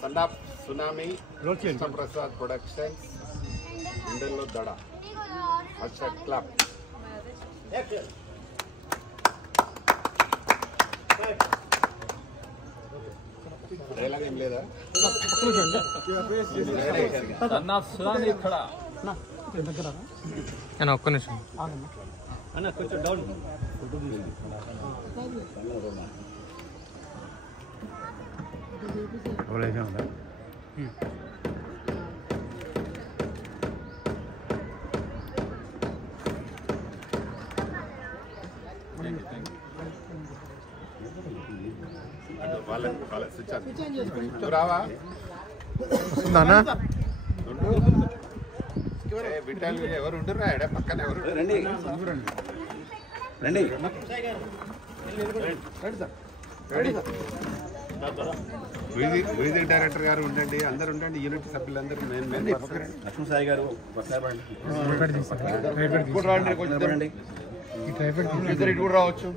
Son of Tsunami, Prasad Productions, Indelo Dada, Asha Club. Dialogue ఏం లేదా? Son of Tsunami ఇక్కడ అన్న ఒక్క నిమిషం అన్న కొంచెం డౌన్ వాళ్ళ స్విచ్ రావా విట్టాలు ఎవరు ఉంటున్నా ఎడ పక్కన ఎవరు రండి రండి మ్యూజిక్ డైరెక్టర్ గారు ఉండండి, అందరు ఉండండి, యూనిట్ సభ్యులందరూ లక్ష్మీ సాయి గారు రావచ్చు.